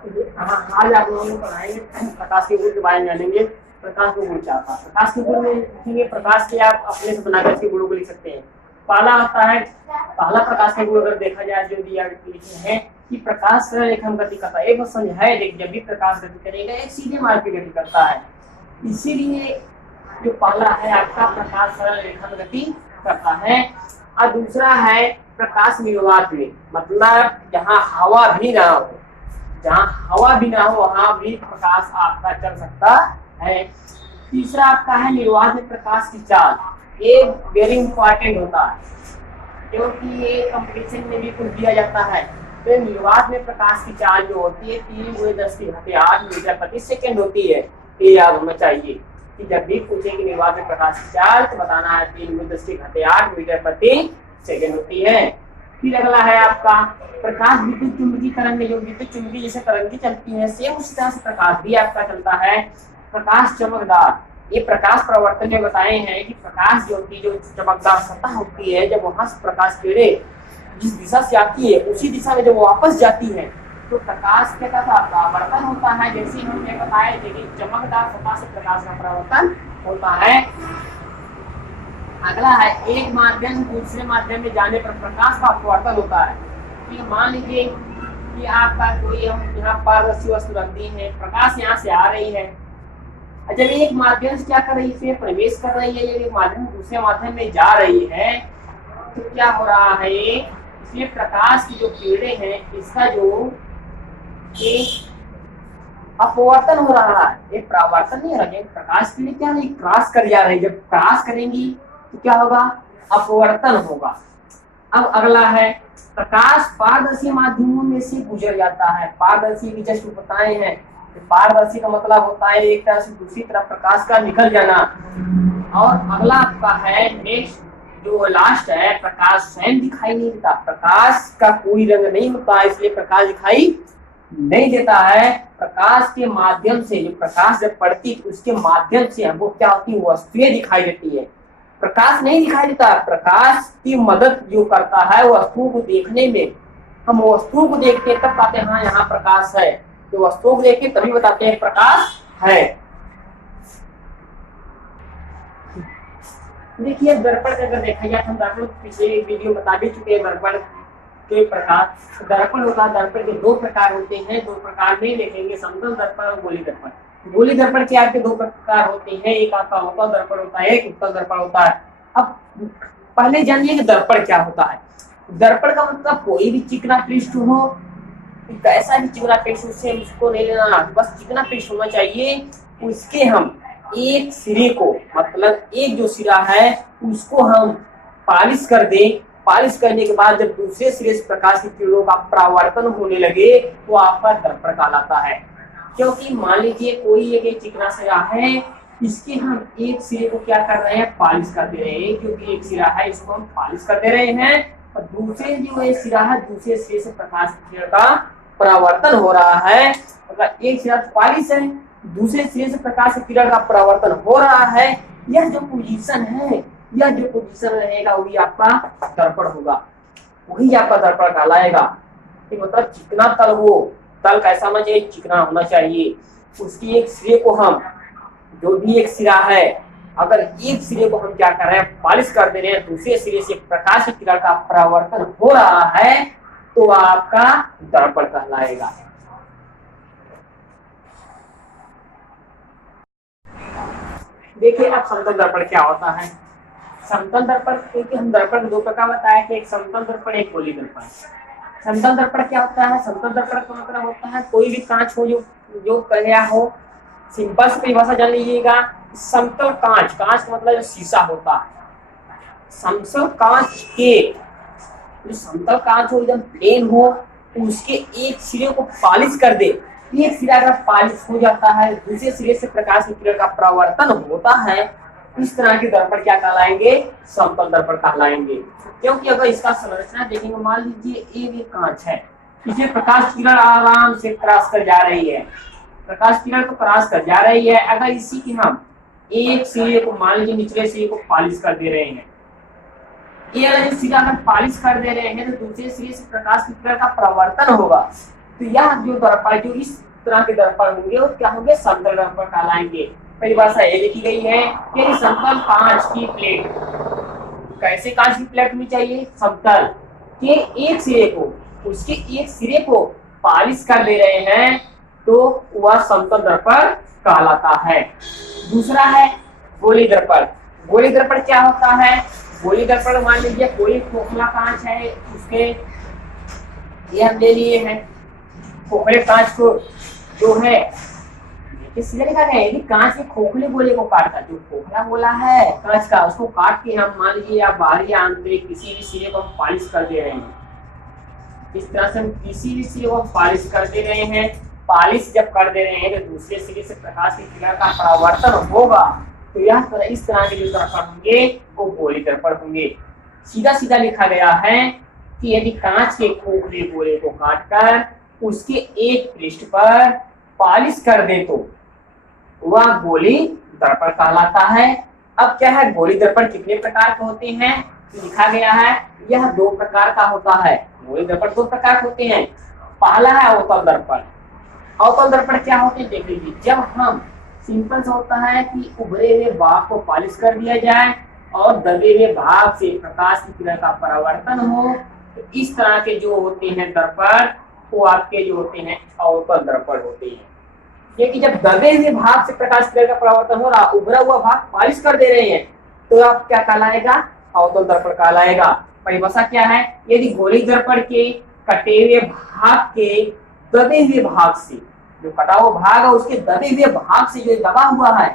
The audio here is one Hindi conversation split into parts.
हाँ, आज आप लोगों को पढ़ाएंगे प्रकाश के गुण के बारे में जानेंगे। प्रकाश के गुण क्या होता है? प्रकाश के गुण में लिखेंगे प्रकाश के आप अपने से बनाकर के गुणों को लिख सकते हैं। पहला आता है, पहला प्रकाश का गुण अगर देखा जाए जो दिया लिखे हैं कि प्रकाश सरल रेखा में गति करता है। एक बार समझाया देख, जब भी प्रकाश गति करेगा एक सीधे मार्ग की गति करता है, इसीलिए जो पहला है आपका प्रकाश सरल रेखा में गति करता है। और दूसरा है प्रकाश निर्वात में, मतलब जहाँ हवा भी ना हो, जहाँ हवा भी ना हो वहां भी प्रकाश आपका चल सकता है। तीसरा आपका है निर्वात में प्रकाश की चाल, ये वेरी इंपॉर्टेंट होता है क्योंकि ये कंपटीशन में भी कुछ दिया जाता है। तो निर्वात में प्रकाश की चाल जो होती है 3×10⁸ मीटर प्रति सेकेंड होती है। ये याद होना चाहिए कि जब भी पूछे कि निर्वात में प्रकाश की चाल तो बताना है 3×10⁸ मीटर प्रति सेकेंड होती है। फिर अगला है आपका प्रकाश विद्युत चुंबकीय तरंग में, जो विद्युत चुंबकीय जैसे तरंगें चलती हैं सेम उसी तरह से प्रकाश भी आपका चलता है। प्रकाश चमकदार, ये प्रकाश प्रवर्तन में बताए हैं कि प्रकाश जो चमकदार सतह होती है, जब वहां से प्रकाश किरणें जिस दिशा से आती है उसी दिशा में जब वापस जाती है तो प्रकाश के तथा परावर्तन होता है। जैसे हमने बताया देखिए चमकदार सतह से प्रकाश का परावर्तन होता है। अगला है एक माध्यम दूसरे माध्यम में जाने पर प्रकाश का अपवर्तन होता है। कि मान लीजिए कि आपका कोई हम यहाँ पारदर्शी वस्तु रख दी है, प्रकाश यहाँ से आ रही है, जब एक माध्यम से क्या कर रही है प्रवेश कर रही है, जब एक माध्यम दूसरे माध्यम में जा रही है तो क्या हो रहा है, इसलिए प्रकाश की जो किरणें हैं इसका जो अपवर्तन हो रहा है, एक परावर्तन नहीं हो रहा है। प्रकाश किरणें क्या नहीं क्रॉस कर जा रही है, जब क्रॉस करेंगी तो क्या होगा, अपवर्तन होगा। अब अगला है प्रकाश पारदर्शी माध्यमों में से गुजर जाता है। पारदर्शी की जस्ट बताए हैं, पारदर्शी का मतलब होता है एक तरह से दूसरी तरफ प्रकाश का निकल जाना। और अगला आपका है नेक्स्ट जो लास्ट है, प्रकाश स्वयं दिखाई नहीं देता, प्रकाश का कोई रंग नहीं होता इसलिए प्रकाश दिखाई नहीं देता है। प्रकाश के माध्यम से जो प्रकाश जब पड़ती उसके माध्यम से हमको क्या होती है, वस्तुएं दिखाई देती है। प्रकाश नहीं दिखाई देता, प्रकाश की मदद जो करता है वस्तुओं को देखने में, हम वस्तुओं को देखते हैं तब कहते हैं हाँ यहाँ प्रकाश है, तो वस्तुओं को देखते तभी बताते हैं प्रकाश है। देखिए दर्पण का अगर देखा जाए, हम दर्पण पिछले वीडियो बता भी चुके हैं दर्पण के प्रकार। दर्पण होता है, दर्पण के दो प्रकार होते हैं, दो प्रकार में देखेंगे, समतल दर्पण और गोली दर्पण। गोली दर्पण के आपके दो प्रकार होते हैं, एक आपका अवतल दर्पण होता है, एक उत्तल दर्पण होता है। अब पहले जानिए कि दर्पण क्या होता है। दर्पण का मतलब कोई भी चिकना पृष्ठ हो, कैसा भी चिकना पृष्ठ उससे उसको नहीं लेना, बस चिकना पृष्ठ होना चाहिए। उसके हम एक सिरे को, मतलब एक जो सिरा है उसको हम पालिश कर दें। पालिश करने के बाद जब दूसरे सिरे से प्रकाश की किरणों का परावर्तन होने लगे तो आपका दर्पण कहलाता है। क्योंकि मान लीजिए कोई एक चिकना सिरा है, इसके हम एक सिरे को क्या कर रहे हैं, पालिश कर दे रहे हैं, क्योंकि एक सिरा है इसको हम पालिश कर दे रहे हैं और दूसरे जो ये सिरा है दूसरे सिरे से प्रकाश की किरण का परावर्तन हो रहा है। मतलब एक सिरा पालिश है, दूसरे सिरे से प्रकाश की किरण का परावर्तन हो रहा है। यह जो पोजीशन है, यह जो पोजीशन रहेगा वही आपका दर्पण होगा, वही आपका दर्पण कहलाएगा। मतलब चिकना तल हो, तल कैसा होना चाहिए, चिकना होना चाहिए। उसकी एक सिरे को हम, जो भी एक सिरा है, अगर एक सिरे को हम क्या कर रहे हैं, पालिश कर दे रहे हैं, दूसरे सिरे से प्रकाश की किरण का परावर्तन हो रहा है तो आपका दर्पण कहलाएगा। देखिए अब समतल दर्पण क्या होता है। समतल दर्पण, क्योंकि हम दर्पण दो प्रकार बताया कि एक समतल दर्पण एक गोली दर्पण। समतल दर्पण क्या होता है, समतल दर्पण का मतलब होता है कोई भी कांच हो जो कह हो, सिंपल से परिभाषा जान लीजिएगा, समतल कांच, कांच का मतलब जो शीशा होता है, समतल कांच के जो समतल कांच हो एकदम प्लेन हो, उसके एक सिरे को पालिश कर दे, एक सिरा अगर पालिश हो जाता है दूसरे सिरे से प्रकाश की किरण का परावर्तन होता है, इस तरह के दर्पण क्या कहलाएंगे, समतल दर्पण कहलाएंगे। क्योंकि अगर इसका संरचना देखेंगे, मान लीजिए एक कांच है, इसमें प्रकाश किरण आराम से क्रॉस कर जा रही है, प्रकाश किरण को क्रॉस कर जा रही है। अगर इसी की हम एक सिरे को, मान लीजिए निचले सिरे को पालिश कर दे रहे हैं, ये अगर सिरा अगर पालिश कर दे रहे हैं तो दूसरे सिरे से प्रकाश की किरण का परावर्तन होगा, तो यह जो दर्पण जो इस तरह के दर्पण होंगे वो क्या होंगे, समतल दर्पण कहलाएंगे। परिभाषा ये लिखी गई है कि समतल कांच की प्लेट, कैसे कांच की प्लेट होनी चाहिए, समतल के एक सिरे को, उसके एक सिरे को पॉलिश कर दे रहे हैं तो वह समतल दर्पण कहलाता है। दूसरा है गोली दर्पण। गोली दर्पण क्या होता है, गोली दर्पण मान लीजिए कोई खोखला कांच है, उसके ये हम ले लिए हैं खोखले कांच को, जो है सीधे लिखा गया है, कांच के खोखले गोले को काटकर, जो खोखला गोला है कांच का उसको काट के हम मान लीजिए या बाहरी या आंतरिक किसी भी सिरे को हम पॉलिश कर दे रहे हैं। इस तरह से हम किसी भी सिरे को हम पॉलिश कर दे रहे हैं। पॉलिश जब कर दे रहे हैं तो दूसरे सिरे से प्रकाश की किरण का परावर्तन होगा, तो यह इस तरह के जो दर्पण होंगे वो गोली दर्पण होंगे। सीधा सीधा लिखा गया है कि यदि कांच के खोखले गोले को काटकर उसके एक पृष्ठ पर पॉलिश कर दे तो वह गोली दर्पण कहलाता है। अब क्या है, गोली दर्पण कितने प्रकार के होते हैं, तो लिखा गया है यह दो प्रकार का होता है। गोली दर्पण दो प्रकार होते हैं। पहला है अवतल दर्पण। अवतल दर्पण क्या होते हैं देख लीजिए, जब हम सिंपल सा होता है कि उभरे हुए भाग को पॉलिश कर दिया जाए और दबे हुए भाग से प्रकाश की किरण का परावर्तन हो, तो इस तरह के जो होते हैं दर्पण वो आपके जो होते हैं अवतल दर्पण होते हैं। ये कि जब दबे हुए भाग से प्रकाश की किरण का परावर्तन हो रहा, उभरा हुआ भाग पॉलिश कर दे रहे हैं, तो आप क्या कहलाएगा, अवतल दर्पण कहलाएगा। परिभाषा क्या है, यदि गोली दर्पण के कटे हुए भाग के दबे हुए भाग से, जो कटा हुआ भाग है उसके दबे हुए भाग से जो दबा हुआ है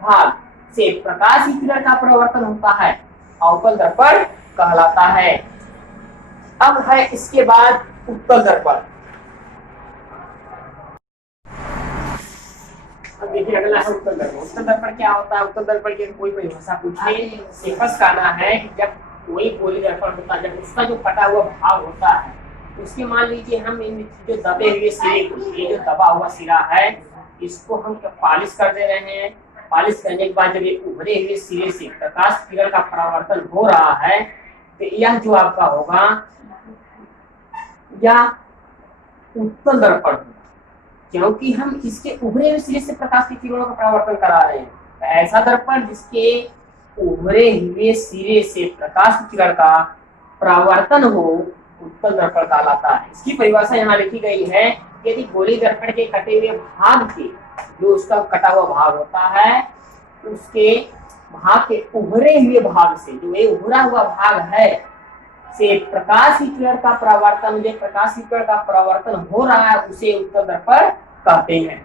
भाग से प्रकाश की किरण का परावर्तन होता है, अवतल दर्पण कहलाता है। अब है इसके बाद उत्तल दर्पण। अब देखिए अगला है उत्तल दर्पण। उत्तल दर्पण क्या होता है, उत्तल दर्पण की कोई परिभाषा पूछे, सिंपल कहना है कि जब कोई गोली दर्पण होता है, जब उसका जो कटा हुआ भाग होता है उसके मान लीजिए हम इन जो दबे हुए सिरे को, ये जो दबा हुआ सिरा है इसको हम पॉलिश कर दे रहे हैं। पॉलिश करने के बाद जब ये उभरे हुए सिरे से प्रकाश किरण का परावर्तन हो रहा है तो यह जो आपका होगा या उत्तल दर्पण होगा, क्योंकि हम इसके उभरे हुए सिरे से प्रकाश की किरणों का परावर्तन करा रहे हैं। तो ऐसा दर्पण जिसके उभरे हुए सिरे से प्रकाश की किरण का परावर्तन हो उत्तल दर्पण कहलाता है। इसकी परिभाषा यहाँ लिखी गई है, यदि गोली दर्पण के कटे हुए भाग के, जो उसका कटा हुआ भाग होता है उसके भाग के उभरे हुए भाग से, जो ये उभरा हुआ भाग है से प्रकाश की किरण का परावर्तन, जो प्रकाश की किरण का परावर्तन हो रहा है उसे उत्तल दर्पण कहते हैं।